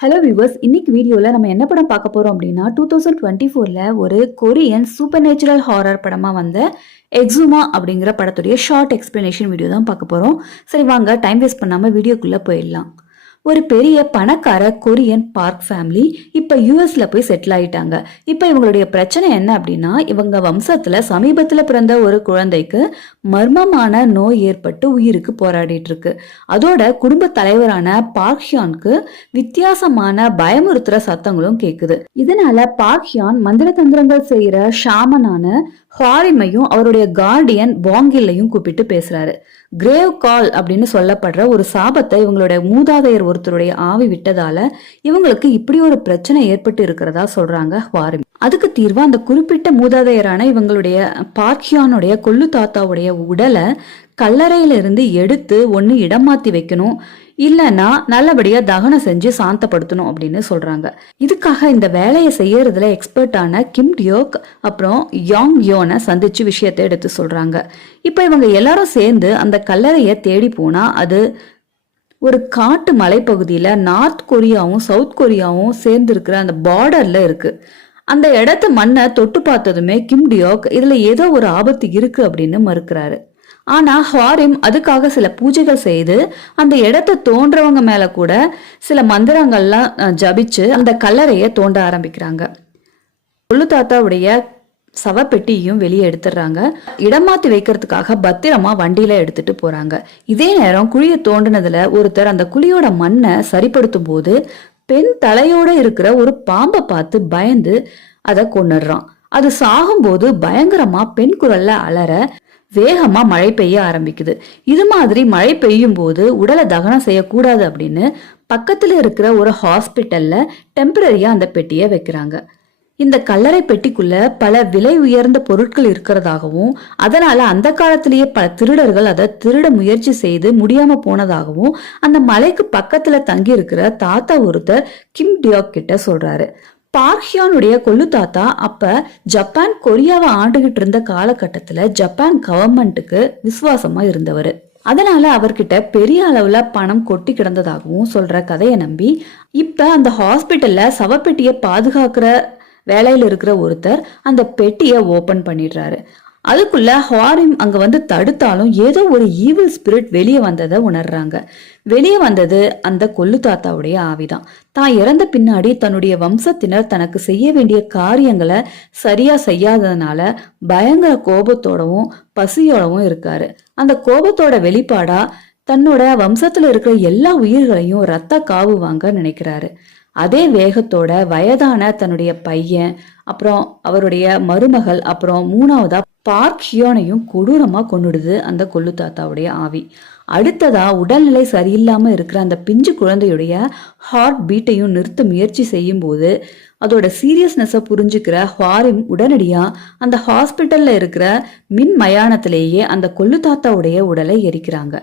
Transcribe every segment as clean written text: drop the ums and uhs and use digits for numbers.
Hello viewers, இன்னைக்கு வீடியோவில் நம்ம என்ன படம் பார்க்க போகிறோம் அப்படின்னா 2024 ஒரு கொரியன் சூப்பர் நேச்சுரல் ஹாரர் படமாக வந்த எக்ஸுமா அப்படிங்கிற படத்துடைய ஷார்ட் எக்ஸ்பிளனேஷன் வீடியோ தான் பார்க்க போகிறோம். சரி வாங்க, டைம் வேஸ்ட் பண்ணாமல் வீடியோக்குள்ளே போயிடலாம். ஒரு பெரிய பணக்கார கொரியன் பார்க் ஃபேமிலி இப்போ யூஎஸ்ல போய் செட்டில் ஆயிட்டாங்க. இப்போ இவங்களுடைய பிரச்சனை என்ன அப்படின்னா, இவங்க வம்சத்துல சமீபத்துல பிறந்த ஒரு குழந்தைக்கு மர்மமான நோய் ஏற்பட்டு உயிருக்கு போராடிட்டு இருக்கு. அதோட குடும்ப தலைவரான பார்க் ஹியானுக்கு வித்தியாசமான பயமுறுத்துற சத்தங்களும் கேக்குது. இதனால பார்க் ஹியான் மந்திர தந்திரங்கள் செய்யற ஷாமனான ஹாரிமையும் அவருடைய கார்டியன் பாங்கில்லையும் கூப்பிட்டு பேசுறாரு. கிரேவ் கால் அப்படின்னு சொல்லப்படுற ஒரு சாபத்தை இவங்களுடைய மூதாதையர் ஒருத்தருடைய ஆவி விட்டதால இவங்களுக்கு இப்படி ஒரு பிரச்சனை ஏற்பட்டு இருக்கிறதா சொல்றாங்க ஹாரிம். அதுக்கு தீர்வா அந்த குறிப்பிட்ட மூதாதையரான இவங்களுடைய பார்க்கியானுடைய கொள்ளு தாத்தாவுடைய உடலை கல்லறையில இருந்து எடுத்து ஒன்னு இடம் மாத்தி வைக்கணும், இல்லைன்னா நல்லபடியா தகனம் செஞ்சு சாந்தப்படுத்தணும் அப்படின்னு சொல்றாங்க. இதுக்காக இந்த வேலையை செய்யறதுல எக்ஸ்பர்ட்டான கிம் டியோக் அப்புறம் யாங் யோனை சந்திச்சு விஷயத்தை எடுத்து சொல்றாங்க. இப்ப இவங்க எல்லாரும் சேர்ந்து அந்த கல்லறையை தேடி போனா அது ஒரு காட்டு மலைப்பகுதியில நார்த் கொரியாவும் சவுத் கொரியாவும் சேர்ந்து இருக்கிற அந்த பார்டர்ல இருக்கு. அந்த இடத்து மண்ணை தொட்டு பார்த்ததுமே கிம் டியோக் இதுல ஏதோ ஒரு ஆபத்து இருக்கு அப்படின்னு மறுக்கிறாரு. ஆனா ஹாரிம் அதுக்காக சில பூஜைகள் செய்து அந்த இடத்த தோன்றவங்க மேல கூட சில மந்திரங்கள்லாம் ஜபிச்சு அந்த கல்லறைய தோண்ட ஆரம்பிக்கிறாங்க. கொள்ளு தாத்தாவுடைய சவப்பெட்டியும் வெளியே எடுத்துடுறாங்க. இடமாத்தி வைக்கிறதுக்காக பத்திரமா வண்டியில எடுத்துட்டு போறாங்க. இதே நேரம் குழியை தோண்டினதுல ஒருத்தர் அந்த குழியோட மண்ணை சரிப்படுத்தும் போது பெண் தலையோட இருக்கிற ஒரு பாம்பை பார்த்து பயந்து அதை கொன்னுடுறான். அது சாகும்போது பயங்கரமா பெண் குரல்ல அலற வேகமா மழை பெய்ய ஆரம்பிக்குது. இது மாதிரி மழை பெய்யும் போது உடலை தகனம் செய்யக்கூடாது அப்படின்னு பக்கத்துல இருக்கிற ஒரு ஹாஸ்பிட்டல்ல டெம்பரரியா அந்த பெட்டியை வைக்கிறாங்க. இந்த கல்லறை பெட்டிக்குள்ள பல விலை உயர்ந்த பொருட்கள் இருக்கிறதாகவும் அதனால அந்த காலத்திலேயே பல திருடர்கள் அதை திருட முயற்சி செய்து முடியாம போனதாகவும் அந்த மலைக்கு பக்கத்துல தங்கி இருக்கிற தாத்தா ஒருத்தர் கிம் டியோக் கிட்ட சொல்றாரு. பார்க் ஹியானுடைய கொள்ளு தாத்தா அப்ப ஜப்பான் கொரியாவை ஆண்டுகிட்டு இருந்த காலகட்டத்துல ஜப்பான் கவர்மெண்ட்டுக்கு விசுவாசமா இருந்தவர். அதனால அவர்கிட்ட பெரிய அளவுல பணம் கொட்டி கிடந்ததாகவும் சொல்ற கதையை நம்பி இப்ப அந்த ஹாஸ்பிட்டல்ல சவப்பெட்டியை பாதுகாக்கிற வேலையில இருக்கிற ஒருத்தர் அந்த பெட்டியை ஓபன் பண்ணிடுறாரு. அதுக்குள்ள ஹாரிம் அங்க வந்து தடுத்தாலும் ஏதோ ஒரு ஈவில் ஸ்பிரிட் வெளியே வந்ததை உணர்றாங்க. வெளியே வந்தது அந்த கொள்ளு தாத்தாவுடைய ஆவிதான். தான் இறந்த பின்னாடி தன்னுடைய வம்சத்தினர் தனக்கு செய்ய வேண்டிய காரியங்களை சரியா செய்யாததுனால பயங்கர கோபத்தோடவும் பசியோடவும் இருக்காரு. அந்த கோபத்தோட வெளிப்பாடா தன்னோட வம்சத்துல இருக்கிற எல்லா உயிர்களையும் ரத்த காவு வாங்க நினைக்கிறாரு. அதே வேகத்தோட வயதான தன்னுடைய பையன், அப்புறம் அவருடைய மருமகள், அப்புறம் மூணாவதா பார்க் ஹியோனையும் கொடூரமா கொன்னுடுது அந்த கொள்ளு தாத்தாவுடைய ஆவி. அடுத்ததா உடல்நிலை சரியில்லாம இருக்கிற அந்த பிஞ்சு குழந்தையுடைய ஹார்ட் பீட்டையும் நிறுத்த முயற்சி செய்யும் போது அதோட சீரியஸ்னஸை புரிஞ்சுக்கிற ஹாரிம் உடனடியா அந்த ஹாஸ்பிட்டல்ல இருக்கிற மின் மயானத்திலேயே அந்த கொள்ளு தாத்தாவுடைய உடலை எரிக்கிறாங்க.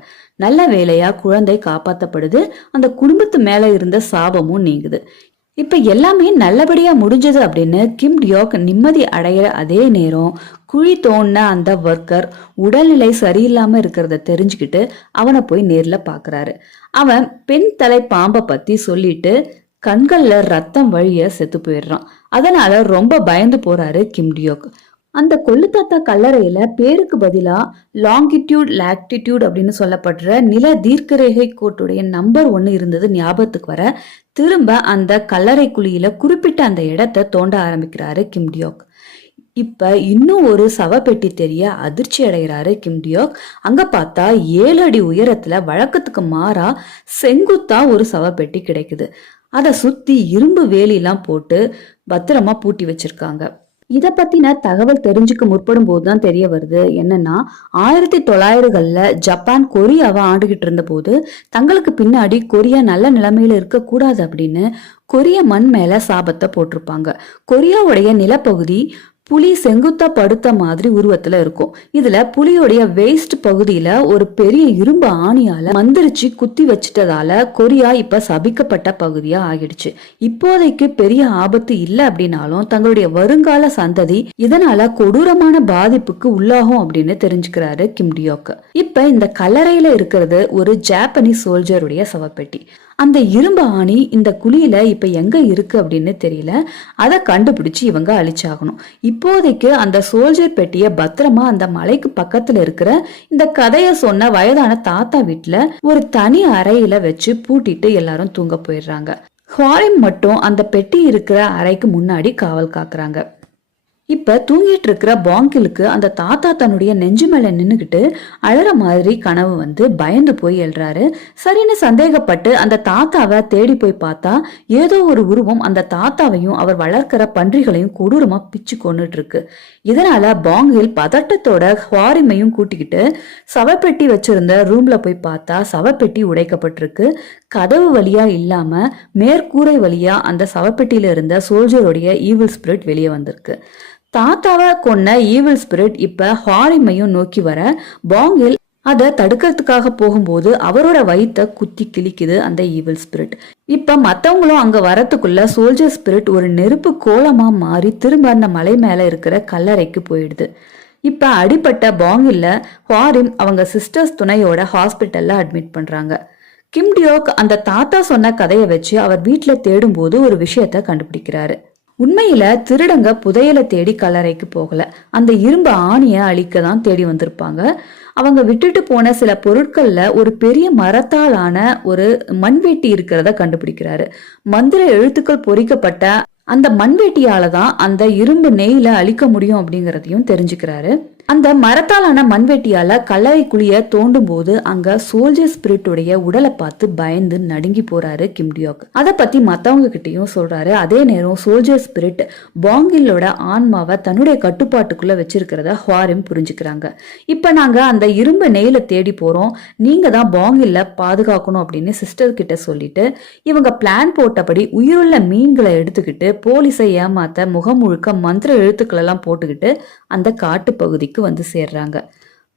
நல்ல வேளையா குழந்தை காப்பாத்தப்படுது. அந்த குடும்பத்து மேல இருந்த சாபமும் நீங்குது. இப்ப எல்லாமே நல்லபடியா முடிஞ்சது அப்படின்னு கிம் டியோக் நிம்மதி அடையிற அதே நேரம் குழி தோண்டின அந்த ஒர்க்கர் உடல்நிலை சரியில்லாம இருக்கிறத தெரிஞ்சுக்கிட்டு அவனை போய் நேர்ல பாக்குறாரு. அவன் பெண் தலை பாம்பை பத்தி சொல்லிட்டு கண்கள்ல ரத்தம் வழிய செத்து போயிடுறான். அதனால ரொம்ப பயந்து போறாரு கிம் டியோக். அந்த கொள்ளு தாத்தா கல்லறையில பேருக்கு பதிலா லாங்கிடியூட் லாக்டிடியூட் அப்படின்னு சொல்லப்படுற நில தீர்க்கரேகை கோட்டுடைய நம்பர் 1 இருந்தது ஞாபகத்துக்கு வர திரும்ப அந்த கல்லறை குழியில குறிப்பிட்ட அந்த இடத்தை தோண்ட ஆரம்பிக்கிறாரு கிம் டியோக். இப்ப இன்னும் ஒரு சவப்பெட்டி தெரிய அதிர்ச்சி அடைகிறாரு கிம் டியோக். அங்க பார்த்தா 7 அடி உயரத்துல வழக்கத்துக்கு மாறா செங்குத்தா ஒரு சவப்பெட்டி கிடைக்குது. அதை சுத்தி இரும்பு வேலிலாம் போட்டு பத்திரமா பூட்டி வச்சிருக்காங்க. இத பத்தின தகவல் தெரிஞ்சுக்க முற்படும் போதுதான் தெரிய வருது என்னன்னா, 1900கள்ல ஜப்பான் கொரியாவை ஆண்டுகிட்டு இருந்த போது தங்களுக்கு பின்னாடி கொரியா நல்ல நிலைமையில இருக்க கூடாது அப்படின்னு கொரிய மண் மேல சாபத்தை போட்டிருப்பாங்க. கொரியாவுடைய நிலப்பகுதி புலி செங்குத்தா படுத்த மாதிரி உருவத்துல இருக்கும். இதுல புலியோடைய வேஸ்ட் பகுதியில ஒரு பெரிய இரும்பு ஆணியால மந்திரிச்சு குத்தி வச்சிட்டதால கொரியா இப்ப சபிக்கப்பட்ட பகுதியா ஆகிடுச்சு. இப்போதைக்கு பெரிய ஆபத்து இல்ல அப்படின்னாலும் தங்களுடைய வருங்கால சந்ததி இதனால கொடூரமான பாதிப்புக்கு உள்ளாகும் அப்படின்னு தெரிஞ்சுக்கிறாரு கிம் டியோக். இப்ப இந்த கல்லறையில இருக்கிறது ஒரு ஜாப்பனீஸ் சோல்ஜருடைய சவப்பெட்டி. அந்த இரும்பு ஆணி இந்த குழியில இப்ப எங்க இருக்கு அப்படின்னு தெரியல. அதை கண்டுபிடிச்சு இவங்க அழிச்சாகணும். இப்போதைக்கு அந்த சோல்ஜர் பெட்டிய பத்திரமா அந்த மலைக்கு பக்கத்துல இருக்கிற இந்த கதைய சொன்ன வயதான தாத்தா வீட்டுல ஒரு தனி அறையில வச்சு பூட்டிட்டு எல்லாரும் தூங்க போயிடுறாங்க. ஹாரிம் மட்டும் அந்த பெட்டி இருக்கிற அறைக்கு முன்னாடி காவல் காக்குறாங்க. இப்ப தூங்கிட்டு இருக்கிற பாங்கிலுக்கு அந்த தாத்தா தன்னுடைய நெஞ்சு மேல நின்னுகிட்டு அழற மாதிரி கனவு வந்து பயந்து போய் எழுறாரு. சரின்னு சந்தேகப்பட்டு அந்த தாத்தாவை தேடி போய் பார்த்தா ஏதோ ஒரு உருவம் அந்த தாத்தாவையும் அவர் வளர்க்கிற பன்றிகளையும் கொடூரமா பிச்சு கொண்டுட்டு இருக்கு. இதனால பாங்கில் பதட்டத்தோட ஹாரிமையும் கூட்டிக்கிட்டு சவப்பெட்டி வச்சிருந்த ரூம்ல போய் பார்த்தா சவப்பெட்டி உடைக்கப்பட்டிருக்கு. கதவு வழியா இல்லாம மேற்கூரை வழியா அந்த சவப்பெட்டியில இருந்த சோல்ஜருடைய ஈவில் ஸ்பிரிட் வெளியே வந்திருக்கு. தாத்தாவை கொன்ன ஈவில் ஸ்பிரிட் இப்ப ஹாரிமையும் நோக்கி வர பாங்கில் அதை தடுக்கிறதுக்காக போகும்போது அவரோட வயித்தை குத்தி கிழிக்குது அந்த ஈவில் ஸ்பிரிட். இப்ப மத்தவங்களும் அங்க வரத்துக்குள்ள சோல்ஜர் ஸ்பிரிட் ஒரு நெருப்பு கோலமா மாறி திரும்ப அந்த மலை மேல இருக்கிற கல்லறைக்கு போயிடுது. இப்ப அடிப்பட்ட பாங்கில்ல ஹாரிம் அவங்க சிஸ்டர்ஸ் துணையோட ஹாஸ்பிட்டல்ல அட்மிட் பண்றாங்க. கிம் டியோக் அந்த தாத்தா சொன்ன கதையை வச்சு அவர் வீட்டுல தேடும் போது ஒரு விஷயத்த கண்டுபிடிக்கிறாரு. உண்மையில திருடங்க புதையலை தேடி கல்லறைக்கு போகல, அந்த இரும்பு ஆணிய அழிக்க தான் தேடி வந்திருப்பாங்க. அவங்க விட்டுட்டு போன சில பொருட்கள்ல ஒரு பெரிய மரத்தாலான ஒரு மண்வெட்டி இருக்கிறத கண்டுபிடிக்கிறாரு. மந்திர எழுத்துக்கள் பொறிக்கப்பட்ட அந்த மண்வெட்டியால தான் அந்த இரும்பு நெய்ல அழிக்க முடியும் அப்படிங்கறதையும் தெரிஞ்சுக்கிறாரு. அந்த மரத்தாலான மண்வெட்டியால கல்லறை குழிய தோண்டும் போது அங்க சோல்ஜர் ஸ்பிரிட்டுடைய உடலை பார்த்து பயந்து நடுங்கி போறாரு கிம் டியோக். அதை பத்தி மத்தவங்க கிட்டையும் சொல்றாரு. அதே நேரம் சோல்ஜர் ஸ்பிரிட் பாங்கிலோட ஆன்மாவை தன்னுடைய கட்டுப்பாட்டுக்குள்ள வச்சிருக்கிறத ஹாரிம் புரிஞ்சுக்கிறாங்க. இப்ப நாங்க அந்த இரும்பு நெய்ல தேடி போறோம், நீங்க தான் பாங்கில்ல பாதுகாக்கணும் அப்படின்னு சிஸ்டர் கிட்ட சொல்லிட்டு இவங்க பிளான் போட்டபடி உயிருள்ள மீன்களை எடுத்துக்கிட்டு போலீஸை ஏமாத்த முகம் முழுக்க மந்திர எழுத்துக்கள் எல்லாம் போட்டுக்கிட்டு அந்த காட்டு பகுதிக்கு வந்து சேர்றாங்க.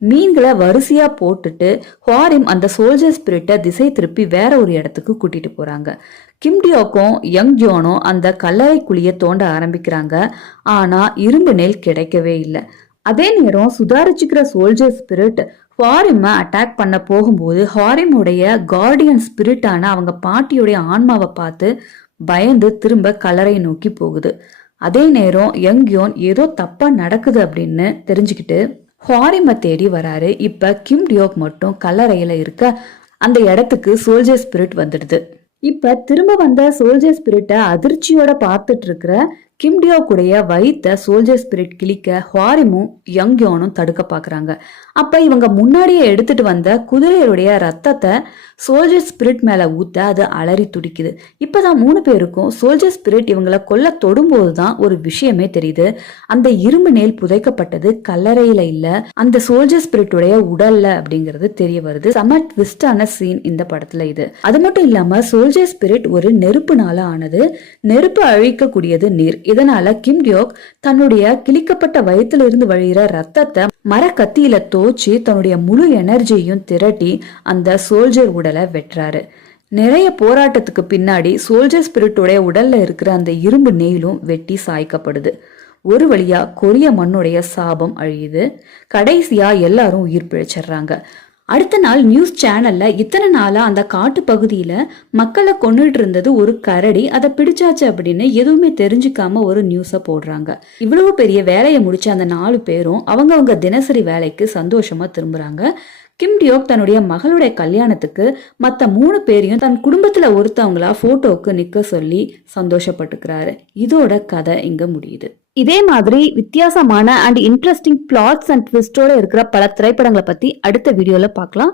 மீன்களை வரிசையா போட்டுட்டு ஹாரிம் அந்த சோல்ஜர் ஸ்பிரிட்டை திசை திருப்பி வேற ஒரு இடத்துக்கு கூட்டிட்டு போறாங்க. கிம் டியோக்கும் யங் ஜோனும் அந்த கல்லறை குழிய தோண்ட ஆரம்பிக்கிறாங்க. ஆனா இரும்பு நெல் கிடைக்கவே இல்லை. அதே நேரம் சுதாரிச்சுக்கிற சோல்ஜர் ஸ்பிரிட் ஹாரிம அட்டாக் பண்ண போகும்போது ஹாரிமுடைய கார்டியன் ஸ்பிரிட்டான அவங்க பாட்டியுடைய ஆன்மாவை பார்த்து பயந்து திரும்ப கல்லறை நோக்கி போகுது. அதே நேரம் யங் யோன் ஏதோ தப்பா நடக்குது அப்படின்னு தெரிஞ்சுக்கிட்டு ஹாரிமை தேடி வராரு. இப்ப கிம் டியோக் மட்டும் கல்லறையில இருக்க அந்த இடத்துக்கு சோல்ஜர் ஸ்பிரிட் வந்துடுது. இப்ப திரும்ப வந்த சோல்ஜர் ஸ்பிரிட்டை அதிர்ச்சியோட பார்த்துட்டு இருக்கிற கிம் டியோக்குடைய வயித்தை சோல்ஜர் ஸ்பிரிட் கிழிக்க ஹாரிமும் யங் யோனும் தடுக்க பாக்குறாங்க. அப்ப இவங்க முன்னாடியே எடுத்துட்டு வந்த குதிரையுடைய ரத்தத்தை சோல்ஜர் ஸ்பிரிட் மேல ஊத்த அது அலறி துடிக்குது. இப்பதான் 3 பேருக்கும் சோல்ஜர் ஸ்பிரிட் இவங்களை கொல்ல தொடும்போதுதான் ஒரு விஷயமே தெரியுது. அந்த இரும்பு நெல் புதைக்கப்பட்டது கல்லறையில இல்ல, அந்த சோல்ஜர் ஸ்பிரிட்டுடைய உடல்ல அப்படிங்கிறது தெரிய வருது. செம ட்விஸ்டான சீன் இந்த படத்துல இது. அது மட்டும் இல்லாம சோல்ஜர் ஸ்பிரிட் ஒரு நெருப்புனால ஆனது. நெருப்பு அழிக்கக்கூடியது நீர். இதனால கிம் டியோக் தன்னுடைய கிழிக்கப்பட்ட வயிற்றுல இருந்து வழிகிற ரத்தத்தை மர கத்தியில தோச்சி தன்னுடைய முழு எனர்ஜியையும் திரட்டி அந்த சோல்ஜர் உடலை வெட்டுறாரு. நிறைய போராட்டத்துக்கு பின்னாடி சோல்ஜர் ஸ்பிரிட்டுடைய உடல்ல இருக்கிற அந்த இரும்பு நெயிலும் வெட்டி சாய்க்கப்படுது. ஒரு வழியா கொரிய மண்ணுடைய சாபம் அழியுது. கடைசியா எல்லாரும் உயிர் பிழைச்சிடுறாங்க. அடுத்த நாள் நியூஸ் சேனல்ல இத்தனை நாளா அந்த காட்டு பகுதியில மக்களை கொண்டுட்டு இருந்தது ஒரு கரடி, அதை பிடிச்சாச்சு அப்படின்னு எதுவுமே தெரிஞ்சுக்காம ஒரு நியூஸ போடுறாங்க. இவ்வளவு பெரிய வேலையை முடிச்ச அந்த 4 பேரும் அவங்க தினசரி வேலைக்கு சந்தோஷமா திரும்புறாங்க. கிம் டியோக் தன்னுடைய மகளுடைய கல்யாணத்துக்கு மத்த 3 பேரையும் தன் குடும்பத்துல ஒருத்தவங்களா போட்டோக்கு நிக்க சொல்லி சந்தோஷப்பட்டுக்கிறாரு. இதோட கதை இங்க முடியுது. இதே மாதிரி வித்தியாசமான அண்ட் இன்ட்ரெஸ்டிங் பிளாட்ஸ் அண்ட் ட்விஸ்டோட இருக்கிற பல திரைப்படங்களை பத்தி அடுத்த வீடியோல பார்க்கலாம்.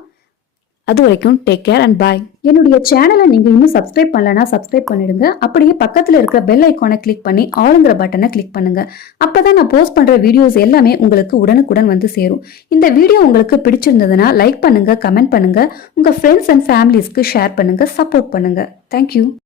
அது வரைக்கும் டேக் கேர் அண்ட் பாய். என்னுடைய சேனலை நீங்க இன்னும் சப்ஸ்கிரைப் பண்ணலனா சப்ஸ்கிரைப் பண்ணிடுங்க. அப்படியே பக்கத்துல இருக்கிற பெல் ஐக்கானை கிளிக் பண்ணி ஆளுங்கிற பட்டனை கிளிக் பண்ணுங்க. அப்பதான் நான் போஸ்ட் பண்ற வீடியோஸ் எல்லாமே உங்களுக்கு உடனுக்குடன் வந்து சேரும். இந்த வீடியோ உங்களுக்கு பிடிச்சிருந்ததுன்னா லைக் பண்ணுங்க, கமெண்ட் பண்ணுங்க, உங்க ஃப்ரெண்ட்ஸ் அண்ட் ஃபேமிலிஸ்க்கு ஷேர் பண்ணுங்க, சப்போர்ட் பண்ணுங்க. தேங்க்யூ.